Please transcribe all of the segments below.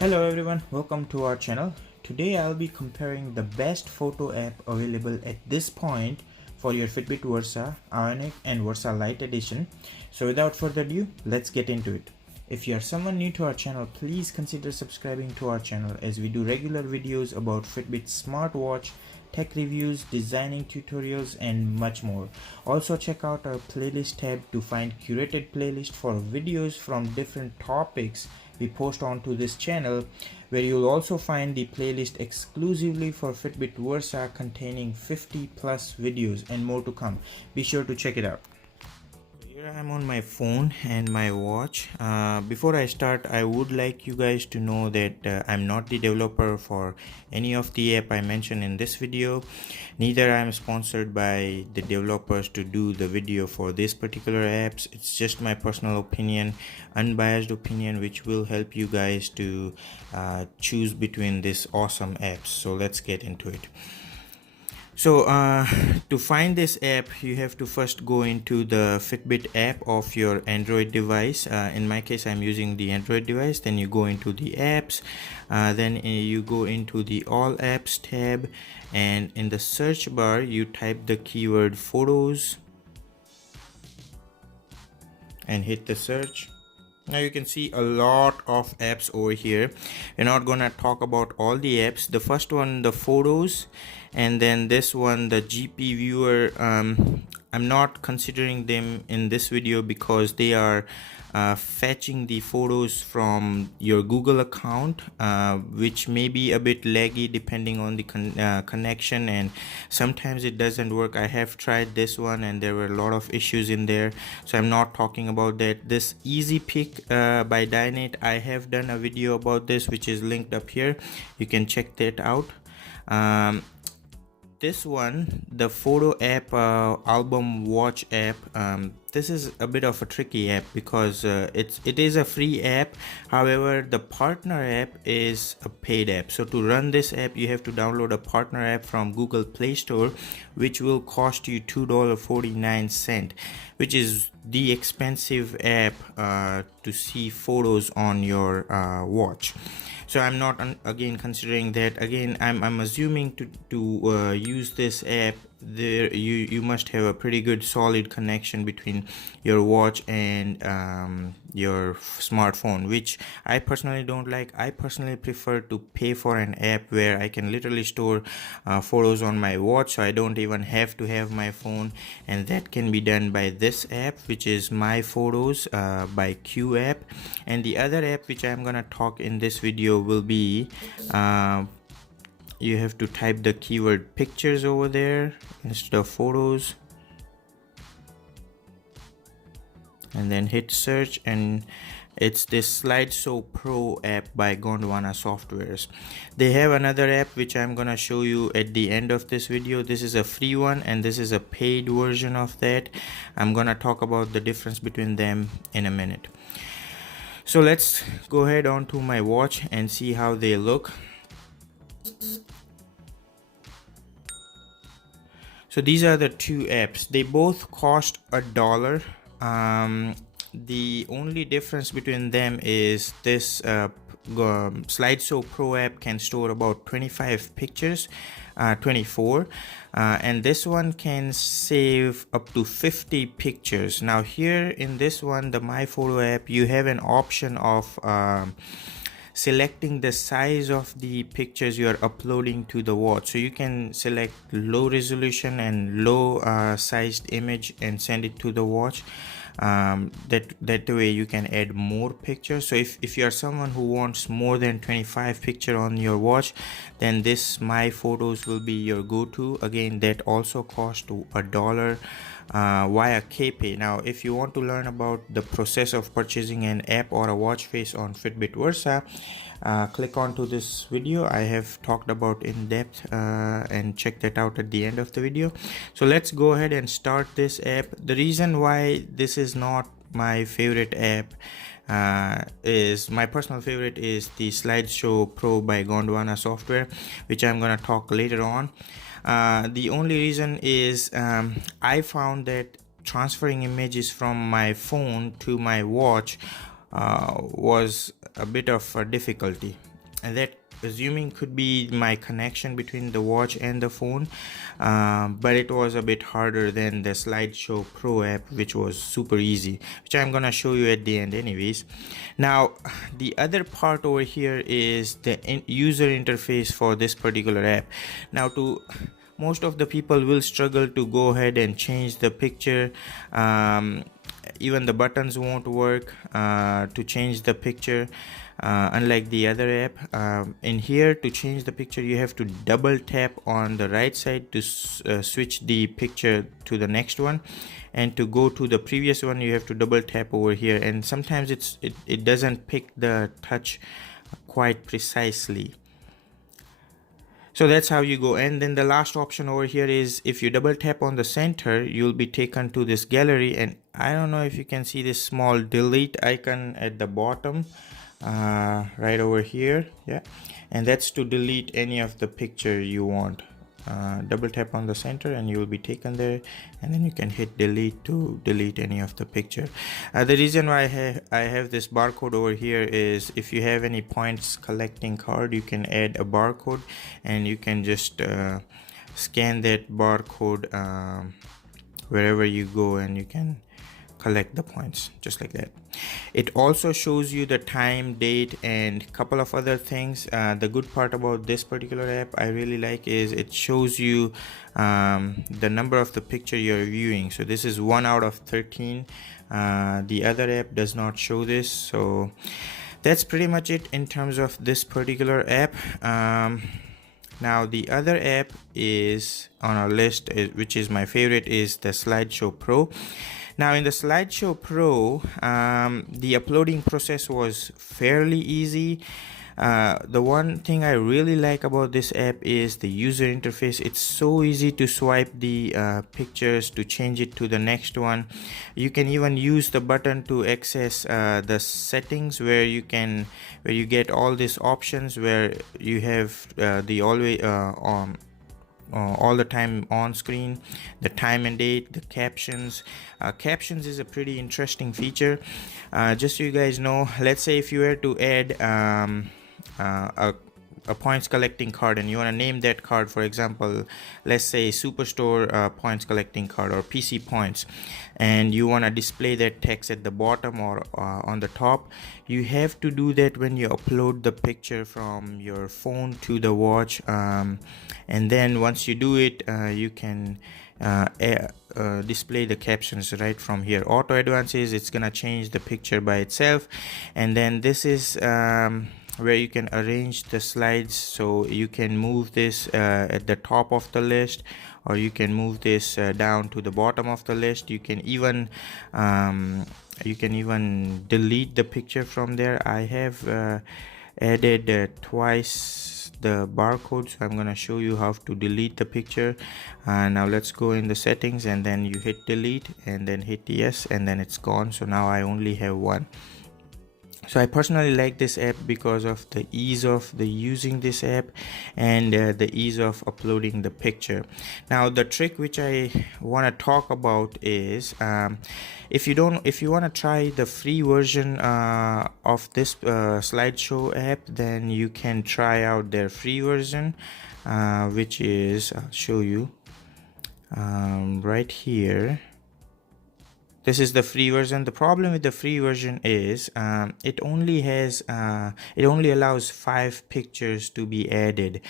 Hello everyone, welcome to our channel. Today I'll be comparing the best photo app available at this point for your Fitbit Versa, Ionic and Versa Lite Edition. So without further ado, let's get into it. If you are someone new to our channel, please consider subscribing to our channel as we do regular videos about Fitbit smartwatch, tech reviews, designing tutorials and much more. Also check out our playlist tab to find curated playlist for videos from different topics we post onto this channel, where you'll also find the playlist exclusively for Fitbit Versa containing 50 plus videos and more to come. Be sure to check it out. Here I'm on my phone and my watch. Before I start, I would like you guys to know that I'm not the developer for any of the app I mentioned in this video. Neither I'm sponsored by the developers to do the video for this particular apps. It's just my personal opinion, unbiased opinion, which will help you guys to choose between these awesome apps. So let's get into it. So to find this app, you have to first go into the Fitbit app of your Android device. In my case, I'm using the Android device. Then you go into the apps, then you go into the all apps tab, and in the search bar you type the keyword photos and hit the search. Now you can see a lot of apps over here. We're not gonna talk about all the apps. The first one, the photos, and then this one, the GP viewer. I'm not considering them in this video because they are fetching the photos from your Google account, which may be a bit laggy depending on the connection, and sometimes it doesn't work. I have tried this one and there were a lot of issues in there, so I'm not talking about that. This Easy Pick by Dynate, I have done a video about this which is linked up here. You can check that out. This one, the photo app, album watch app, this is a bit of a tricky app because it is a free app. However, the partner app is a paid app. So to run this app, you have to download a partner app from Google Play Store, which will cost you $2.49, which is the expensive app to see photos on your watch. So I'm not again considering that. Again, I'm assuming to use this app, there you must have a pretty good solid connection between your watch and your smartphone, which I personally don't like. I personally prefer to pay for an app where I can literally store photos on my watch, so I don't even have to have my phone, and that can be done by this app, which is My Photos by Q app. And the other app which I'm gonna talk in this video will be you have to type the keyword pictures over there instead of photos, and then hit search, and it's this SLIDESHOW Pro app by Gondwana Softwares. They have another app which I'm gonna show you at the end of this video. This is a free one and this is a paid version of that. I'm gonna talk about the difference between them in a minute. So let's go ahead onto my watch and see how they look. So these are the two apps. They both cost $1. The only difference between them is this SLIDESHOW Pro app can store about 25 pictures, 24, and this one can save up to 50 pictures. Now here in this one, the My Photo app, you have an option of selecting the size of the pictures you are uploading to the watch. So you can select low resolution and low sized image and send it to the watch. That way you can add more pictures. So if you are someone who wants more than 25 picture on your watch, then this My Photos will be your go-to. Again, that also costs $1 via KPay. Now if you want to learn about the process of purchasing an app or a watch face on Fitbit Versa, click onto this video. I have talked about in depth, and check that out at the end of the video. So let's go ahead and start this app. The reason why this is not my favorite app is my personal favorite is the SLIDESHOW Pro by Gondwana Software, which I'm gonna talk later on. The only reason is I found that transferring images from my phone to my watch was a bit of a difficulty. and that assuming could be my connection between the watch and the phone, but it was a bit harder than the SLIDESHOW Pro app, which was super easy, which I'm gonna show you at the end anyways. Now the other part over here is the user interface for this particular app. Now most of the people will struggle to go ahead and change the picture. Even the buttons won't work to change the picture, unlike the other app. In here, to change the picture, you have to double tap on the right side to switch the picture to the next one, and to go to the previous one you have to double tap over here, and sometimes it doesn't pick the touch quite precisely. So that's how you go. And then the last option over here is if you double tap on the center, you'll be taken to this gallery, and I don't know if you can see this small delete icon at the bottom, right over here. Yeah, and that's to delete any of the picture you want. Double tap on the center and you will be taken there, and then you can hit delete to delete any of the picture. The reason why I have this barcode over here is if you have any points collecting card, you can add a barcode and you can just scan that barcode wherever you go, and you can collect the points just like that. It also shows you the time, date, and a couple of other things. The good part about this particular app I really like is it shows you the number of the picture you're viewing. So this is 1 out of 13. The other app does not show this. So that's pretty much it in terms of this particular app. Now the other app is on our list, which is my favorite, is the SLIDESHOW Pro. Now in the SLIDESHOW Pro, the uploading process was fairly easy. The one thing I really like about this app is the user interface. It's so easy to swipe the pictures to change it to the next one. You can even use the button to access the settings, where you get all these options, where you have the all the time on screen, the time and date, the captions. Captions is a pretty interesting feature. Just so you guys know, let's say if you were to add a points collecting card, and you want to name that card, for example, let's say Superstore points collecting card or PC points, and you want to display that text at the bottom or on the top, you have to do that when you upload the picture from your phone to the watch, and then once you do it, you can display the captions right from here. Auto advances, it's gonna change the picture by itself, and then this is where you can arrange the slides. So you can move this at the top of the list, or you can move this down to the bottom of the list. You can even delete the picture from there. I have added twice the barcode, so I'm gonna show you how to delete the picture. Now let's go in the settings, and then you hit delete and then hit yes, and then it's gone. So now I only have one. So I personally like this app because of the ease of using this app, and the ease of uploading the picture. Now the trick which I want to talk about is if you want to try the free version of this SLIDESHOW app, then you can try out their free version, which is, I'll show you right here. This is the free version. The problem with the free version is it only allows 5 pictures to be added,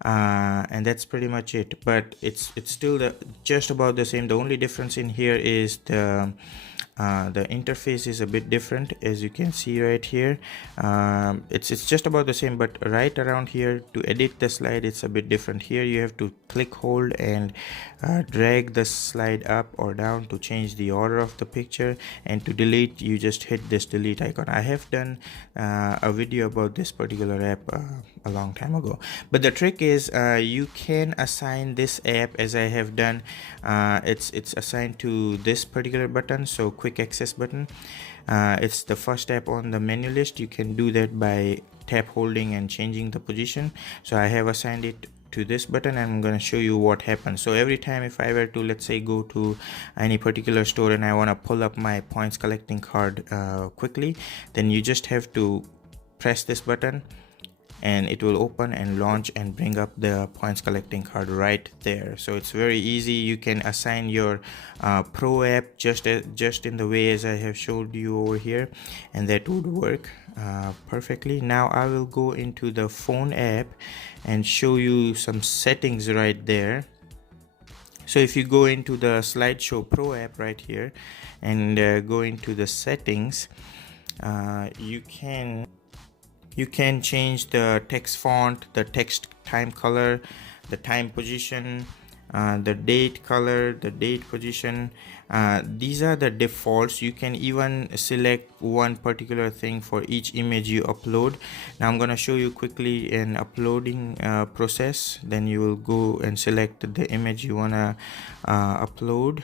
and that's pretty much it. But it's still just about the same. The only difference in here is the interface is a bit different, as you can see right here. It's just about the same, but right around here to edit the slide, it's a bit different. Here you have to click, hold, and drag the slide up or down to change the order of the picture, and to delete, you just hit this delete icon. I have done a video about this particular app a long time ago, but the trick is you can assign this app, as I have done. It's assigned to this particular button, so quick access button. It's the first app on the menu list. You can do that by tap holding and changing the position. So I have assigned it to this button, and I'm going to show you what happens. So every time if I were to, let's say, go to any particular store and I want to pull up my points collecting card quickly, then you just have to press this button, and it will open and launch and bring up the points collecting card right there. So it's very easy. You can assign your Pro app just in the way as I have showed you over here, and that would work perfectly. Now I will go into the phone app and show you some settings right there. So if you go into the SLIDESHOW Pro app right here and go into the settings, you can change the text font, the text time color, the time position, the date color, the date position. These are the defaults. You can even select one particular thing for each image you upload. Now I'm going to show you quickly an uploading process. Then you will go and select the image you want to upload.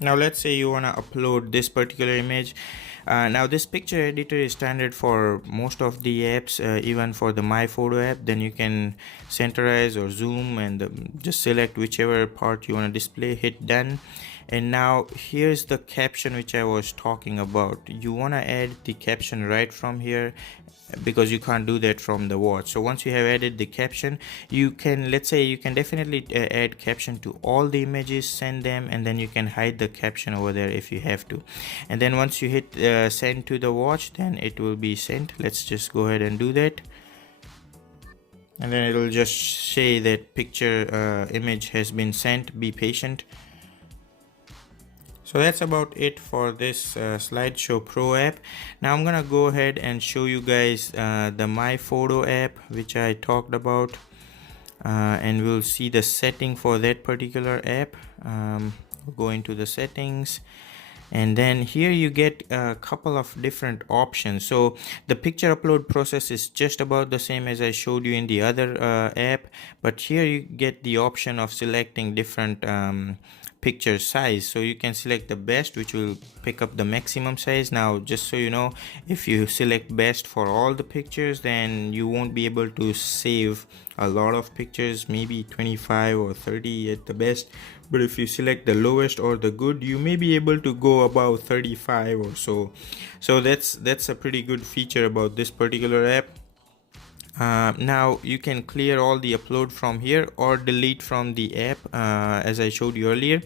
Now let's say you want to upload this particular image. Now this picture editor is standard for most of the apps, even for the My Photo app. Then you can centerize or zoom and just select whichever part you want to display, hit done. And now here's the caption which I was talking about. You want to add the caption right from here, because you can't do that from the watch. So once you have added the caption, you can, let's say you can definitely add caption to all the images, send them, and then you can hide the caption over there if you have to. And then once you hit send to the watch, then it will be sent. Let's just go ahead and do that, and then it will just say that picture image has been sent, be patient. So that's about it for this SLIDESHOW Pro app. Now I'm gonna go ahead and show you guys the My Photo app which I talked about, and we'll see the setting for that particular app. We'll go into the settings, and then here you get a couple of different options. So the picture upload process is just about the same as I showed you in the other app, but here you get the option of selecting different picture size. So you can select the best, which will pick up the maximum size. Now just so you know, if you select best for all the pictures, then you won't be able to save a lot of pictures, maybe 25 or 30 at the best. But if you select the lowest or the good, you may be able to go about 35 or so. So that's a pretty good feature about this particular app. Now you can clear all the upload from here or delete from the app, as I showed you earlier.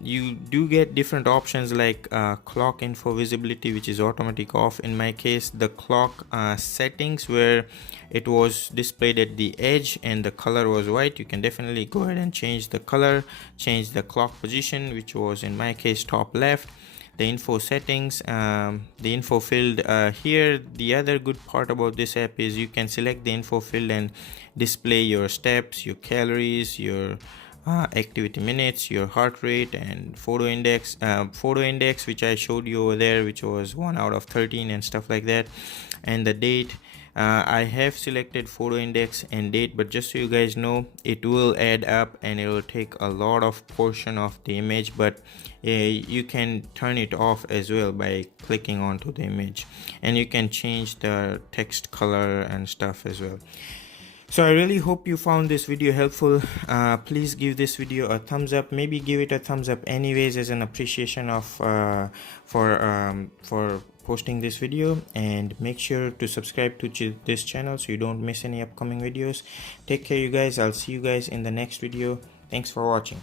You do get different options like clock info visibility, which is automatic off. In my case, the clock settings, where it was displayed at the edge and the color was white, you can definitely go ahead and change the color, change the clock position, which was in my case top left. The info settings, the info field here. The other good part about this app is you can select the info field and display your steps, your calories, your activity minutes, your heart rate, and photo index, which I showed you over there, which was 1 out of 13 and stuff like that, and the date. I have selected photo index and date, but just so you guys know, it will add up and it will take a lot of portion of the image, but you can turn it off as well by clicking onto the image, and you can change the text color and stuff as well. So I really hope you found this video helpful. Please give this video a thumbs up. Maybe give it a thumbs up anyways as an appreciation of for posting this video, and make sure to subscribe to this channel so you don't miss any upcoming videos. Take care, you guys. I'll see you guys in the next video. Thanks for watching.